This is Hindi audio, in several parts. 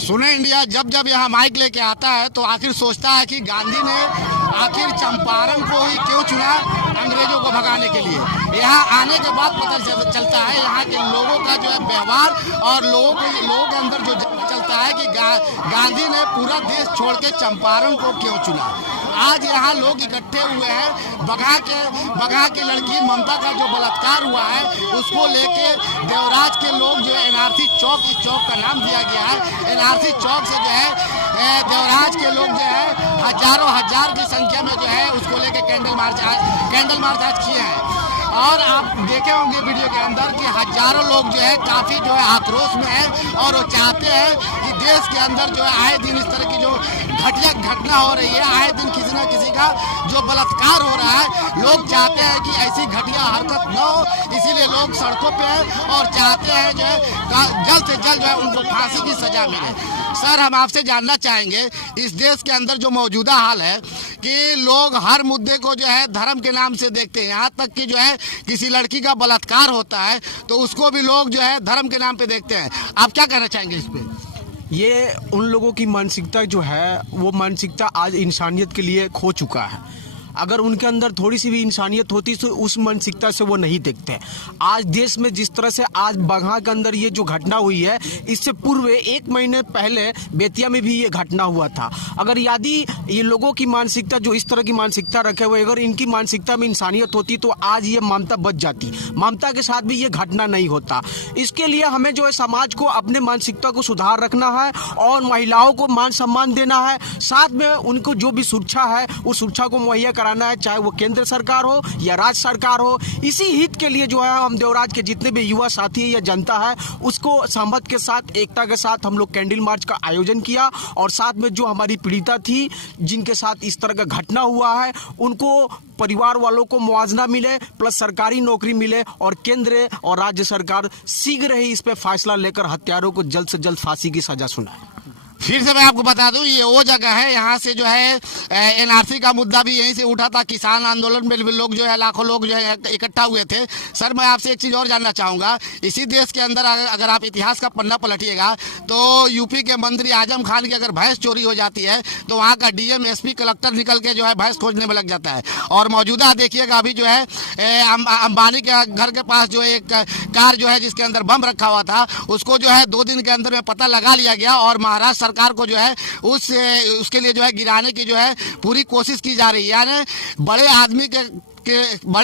सुने इंडिया जब जब यहाँ माइक लेके आता है तो आखिर सोचता है कि गांधी ने आखिर चंपारण को ही क्यों चुना अंग्रेजों को भगाने के लिए। यहाँ आने के बाद पता चलता है यहाँ के लोगों का जो है व्यवहार और लोगों के अंदर जो चलता है कि गांधी ने पूरा देश छोड़ के चंपारण को क्यों चुना। आज यहाँ लोग इकट्ठे हुए हैं। बगहा की लड़की ममता का जो बलात्कार हुआ है उसको लेके देवराज के लोग जो है एनआरसी चौक, इस चौक का नाम दिया गया है, एनआरसी चौक से जो है देवराज के लोग जो है हजारों हजार की संख्या में जो है उसको लेके कैंडल मार्च आज किए हैं। और आप देखे होंगे वीडियो के अंदर कि हजारों लोग जो है काफी जो है आक्रोश में है और वो चाहते हैं कि देश के अंदर जो है आए दिन इस तरह की जो घटिया घटना हो रही है, आए दिन किसी न किसी का जो बलात्कार हो रहा है, लोग चाहते हैं कि ऐसी घटिया हरकत न हो, इसीलिए लोग सड़कों पे हैं और चाहते हैं जो है जल्द से जल्द जो है उनको फांसी की सजा मिले। सर, हम आपसे जानना चाहेंगे इस देश के अंदर जो मौजूदा हाल है कि लोग हर मुद्दे को जो है धर्म के नाम से देखते हैं, यहाँ तक कि जो है किसी लड़की का बलात्कार होता है तो उसको भी लोग जो है धर्म के नाम पे देखते हैं। आप क्या कहना चाहेंगे इस पे? ये उन लोगों की मानसिकता जो है वो मानसिकता आज इंसानियत के लिए खो चुका है। अगर उनके अंदर थोड़ी सी भी इंसानियत होती तो उस मानसिकता से वो नहीं देखते। आज देश में जिस तरह से आज बगहा के अंदर ये जो घटना हुई है, इससे पूर्व 1 महीने पहले बेतिया में भी ये घटना हुआ था। अगर यदि ये लोगों की मानसिकता जो इस तरह की मानसिकता रखे हुए, अगर इनकी मानसिकता में इंसानियत होती तो आज ये ममता बच जाती, ममता के साथ भी ये घटना नहीं होता। इसके लिए हमें जो है समाज को अपने मानसिकता को सुधार रखना है और महिलाओं को मान सम्मान देना है, साथ में उनको जो भी सुरक्षा है उस सुरक्षा को मुहैया कराना है, चाहे वो केंद्र सरकार हो या राज्य सरकार हो। इसी हित के लिए जो है हम देवराज के जितने भी युवा साथी या जनता है उसको सहमत के साथ, एकता के साथ हम लोग कैंडल मार्च का आयोजन किया और साथ में जो हमारी पीड़िता थी जिनके साथ इस तरह का घटना हुआ है उनको परिवार वालों को मुआवजा मिले, प्लस सरकारी नौकरी मिले और केंद्र और राज्य सरकार शीघ्र ही इस पे फैसला लेकर हत्यारों को जल्द से जल्द फांसी की सजा सुनाए। फिर से मैं आपको बता दूं ये वो जगह है, यहाँ से जो है एनआरसी का मुद्दा भी यहीं से उठा था। किसान आंदोलन में भी लोग जो है लाखों लोग जो है इकट्ठा हुए थे। सर, मैं आपसे एक चीज़ और जानना चाहूँगा, इसी देश के अंदर अगर आप इतिहास का पन्ना पलटिएगा तो यूपी के मंत्री आजम खान की अगर भैंस चोरी हो जाती है तो वहाँ का डीएम एसपी कलेक्टर निकल के जो है भैंस खोजने में लग जाता है। और मौजूदा देखिएगा अभी जो है अंबानी के घर के पास जो एक कार जो है जिसके अंदर बम रखा हुआ था उसको जो है 2 दिन के अंदर में पता लगा लिया गया और महाराष्ट्र सरकार को जो है उसके लिए जो है गिराने की जो है पूरी कोशिश की जा रही है। यानी बड़े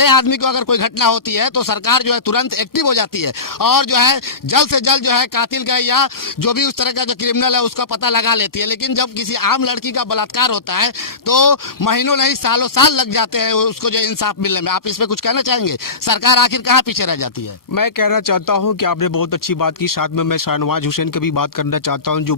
आदमी को अगर कोई घटना होती है तो सरकार जो है तुरंत एक्टिव हो जाती है और जो है जल्द से जल्द जो है कातिल का या जो भी उस तरह का जो क्रिमिनल है उसका पता लगा लेती है। लेकिन जब किसी आम लड़की का बलात्कार होता है तो महीनों नहीं सालों साल लग जाते हैं उसको जो इंसाफ मिलने में। आप इस पे कुछ कहना चाहेंगे? सरकार आखिर कहाँ पीछे रह जाती है? मैं कहना चाहता हूँ कि आपने बहुत अच्छी बात की। साथ में मैं शाहनवाज हुसैन की भी बात करना चाहता हूँ जो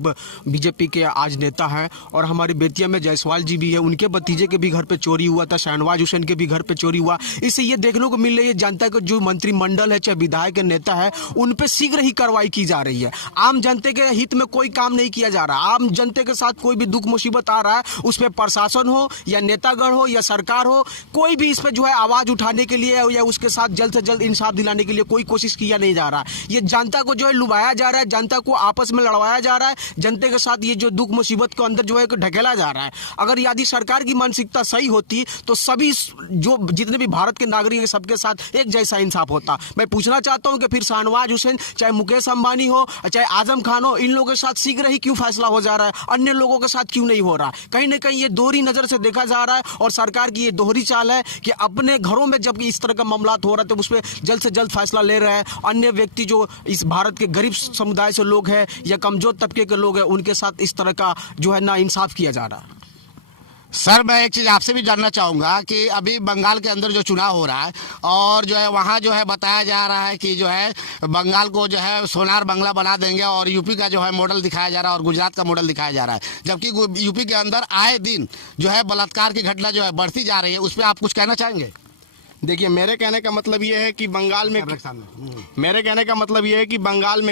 बीजेपी के आज नेता हैं और हमारे बेतिया में जायसवाल जी भी है, उनके भतीजे के भी घर पे चोरी हुआ था, शाहनवाज हुसैन के भी घर पे चोरी हुआ। इससे ये देखने को मिल रही है जनता के जो मंत्रिमंडल है चाहे विधायक के नेता है उन पे शीघ्र ही कार्रवाई की जा रही है। आम जनता के हित में कोई काम नहीं किया जा रहा। आम जनता के साथ कोई भी दुख मुसीबत आ रहा है उस पर प्रशासन हो या नेतागण हो या सरकार हो, कोई भी इस पे जो है आवाज उठाने के लिए या उसके साथ जल्द से जल्द इंसाफ दिलाने के लिए कोई कोशिश किया नहीं जा रहा। ये जनता को जो है लुभाया जा रहा है, जनता को आपस में लड़वाया जा रहा है, जनता के साथ ये जो दुख मुसीबत को अंदर जो है ढकेला जा रहा है। अगर यदि सरकार की मानसिकता सही होती तो सभी जो जितने भी भारत के नागरिक सबके साथ एक जैसा इंसाफ होता। मैं पूछना चाहता हूं कि फिर शाहनवाज हुसैन चाहे मुकेश अंबानी हो चाहे आजम खान हो, इन लोगों के साथ शीघ्र ही क्यों फैसला हो जा रहा है, अन्य लोगों के साथ क्यों नहीं हो रहा? कहीं ना कहीं ये दोहरी नजर से देखा जा रहा है और सरकार की ये दोहरी चाल है कि अपने घरों में जब इस तरह का मामला हो रहा है तो उस पर जल्द से जल्द फैसला ले रहा है। अन्य व्यक्ति जो इस भारत के गरीब समुदाय से लोग हैं या कमजोर तबके के लोग हैं उनके साथ इस तरह का जो है ना इंसाफ किया जा रहा है। सर, मैं एक चीज़ आपसे भी जानना चाहूँगा कि अभी बंगाल के अंदर जो चुनाव हो रहा है और जो है वहाँ जो है बताया जा रहा है कि जो है बंगाल को जो है सोनार बंगला बना देंगे और यूपी का जो है मॉडल दिखाया जा रहा है और गुजरात का मॉडल दिखाया जा रहा है, जबकि यूपी के अंदर आए दिन जो है बलात्कार की घटना जो है बढ़ती जा रही है। उस पर आप कुछ कहना चाहेंगे? देखिए, मेरे कहने का मतलब ये है कि बंगाल में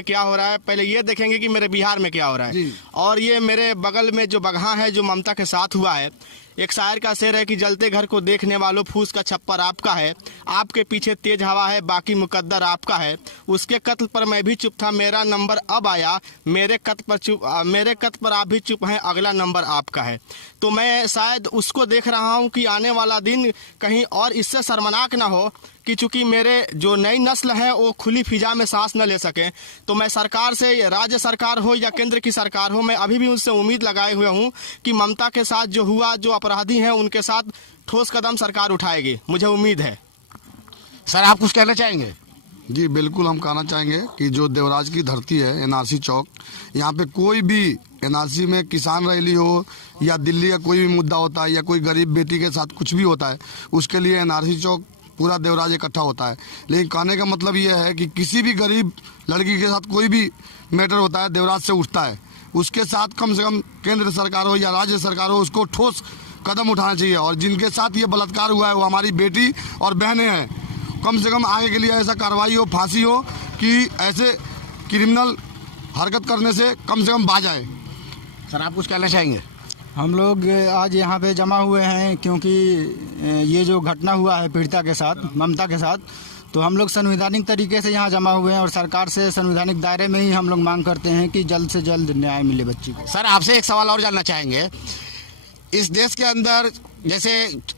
क्या हो रहा है, पहले ये देखेंगे कि मेरे बिहार में क्या हो रहा है। और ये मेरे बगल में जो बगहा है जो ममता के साथ हुआ है, एक शायर का शेर है कि जलते घर को देखने वालों फूस का छप्पर आपका है, आपके पीछे तेज हवा है, बाकी मुकद्दर आपका है। उसके कत्ल पर मैं भी चुप था, मेरा नंबर अब आया, मेरे कत्ल पर आप भी चुप हैं, अगला नंबर आपका है। तो मैं शायद उसको देख रहा हूँ कि आने वाला दिन कहीं और इससे शर्मनाक ना हो कि चूंकि मेरे जो नई नस्ल है वो खुली फिजा में सांस न ले सके। तो मैं सरकार से, राज्य सरकार हो या केंद्र की सरकार हो, मैं अभी भी उनसे उम्मीद लगाए हुए हूँ कि ममता के साथ जो हुआ, जो अपराधी हैं उनके साथ ठोस कदम सरकार उठाएगी, मुझे उम्मीद है। सर आप कुछ कहना चाहेंगे? जी बिल्कुल, हम कहना चाहेंगे कि जो देवराज की धरती है एनआरसी चौक, यहाँ पे कोई भी एनआरसी में किसान रैली हो या दिल्ली का कोई भी मुद्दा होता है या कोई गरीब बेटी के साथ कुछ भी होता है, उसके लिए एनआरसी चौक पूरा देवराज इकट्ठा होता है। लेकिन कहने का मतलब ये है कि किसी भी गरीब लड़की के साथ कोई भी मैटर होता है देवराज से उठता है। उसके साथ कम से कम केंद्र सरकार हो या राज्य सरकार हो, उसको ठोस कदम उठाना चाहिए। और जिनके साथ ये बलात्कार हुआ है वो हमारी बेटी और बहनें हैं। कम से कम आगे के लिए ऐसा कार्रवाई हो, फांसी हो कि ऐसे क्रिमिनल हरकत करने से कम बाज आए। सर आप कुछ कहना चाहेंगे? हम लोग आज यहाँ पे जमा हुए हैं क्योंकि ये जो घटना हुआ है पीड़िता के साथ, ममता के साथ, तो हम लोग संवैधानिक तरीके से यहाँ जमा हुए हैं और सरकार से संवैधानिक दायरे में ही हम लोग मांग करते हैं कि जल्द से जल्द न्याय मिले बच्ची को। सर आपसे एक सवाल और जानना चाहेंगे, इस देश के अंदर जैसे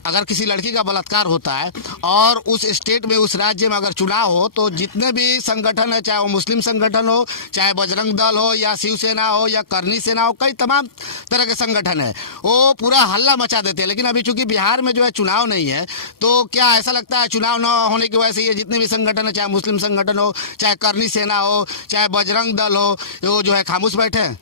अगर किसी लड़की का बलात्कार होता है और उस स्टेट में, उस राज्य में अगर चुनाव हो तो जितने भी संगठन है, चाहे वो मुस्लिम संगठन हो, चाहे बजरंग दल हो या शिवसेना हो या करनी सेना हो, कई तमाम तरह के संगठन है, वो पूरा हल्ला मचा देते हैं। लेकिन अभी चूंकि बिहार में जो है चुनाव नहीं है, तो क्या ऐसा लगता है चुनाव न होने की वजह से ये जितने भी संगठन है, चाहे मुस्लिम संगठन हो, चाहे करनी सेना हो, चाहे बजरंग दल हो, वो जो है खामोश बैठे हैं?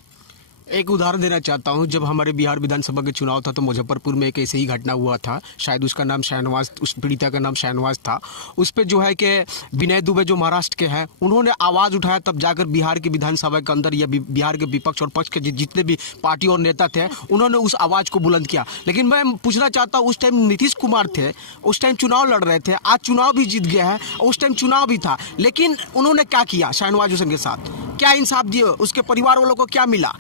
एक उदाहरण देना चाहता हूं। जब हमारे बिहार विधानसभा के चुनाव था तो मुजफ्फरपुर में एक ऐसे ही घटना हुआ था, शायद उसका नाम शाहनवाज, उस पीड़िता का नाम शाहनवाज था। उस पर जो है कि विनय दुबे जो महाराष्ट्र के हैं उन्होंने आवाज़ उठाया, तब जाकर बिहार की विधानसभा के अंदर या बिहार के विपक्ष और पक्ष के जितने भी पार्टी और नेता थे उन्होंने उस आवाज़ को बुलंद किया। लेकिन मैं पूछना चाहता हूँ, उस टाइम नीतीश कुमार थे, उस टाइम चुनाव लड़ रहे थे, आज चुनाव भी जीत गया है, उस टाइम चुनाव भी था, लेकिन उन्होंने क्या किया शाहनवाज हुसैन के साथ? क्या इंसाफ दिए? उसके परिवार वालों को क्या मिला?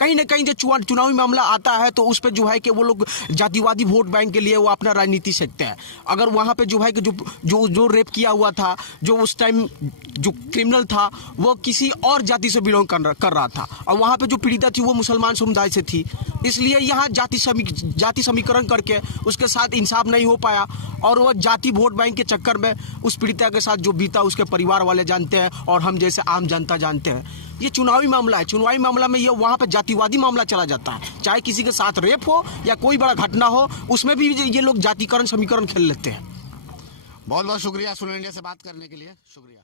कहीं ना कहीं जब चुनावी मामला आता है तो उस पर जो है कि वो लोग जातिवादी वोट बैंक के लिए वो अपना राजनीति सेकते हैं। अगर वहाँ पे जो है कि जो रेप किया हुआ था, जो उस टाइम जो क्रिमिनल था वो किसी और जाति से बिलोंग कर रहा था और वहाँ पे जो पीड़िता थी वो मुसलमान समुदाय से थी, इसलिए यहाँ जाति समीकरण करके उसके साथ इंसाफ नहीं हो पाया और वो जाति वोट बैंक के चक्कर में उस पीड़िता के साथ जो बीता उसके परिवार वाले जानते हैं और हम जैसे आम जनता जानते हैं। ये चुनावी मामला है, चुनावी मामला में ये वहाँ पे जातिवादी मामला चला जाता है, चाहे किसी के साथ रेप हो या कोई बड़ा घटना हो, उसमें भी ये लोग जातिकरण समीकरण खेल लेते हैं। बहुत बहुत शुक्रिया सुन इंडिया से बात करने के लिए, शुक्रिया।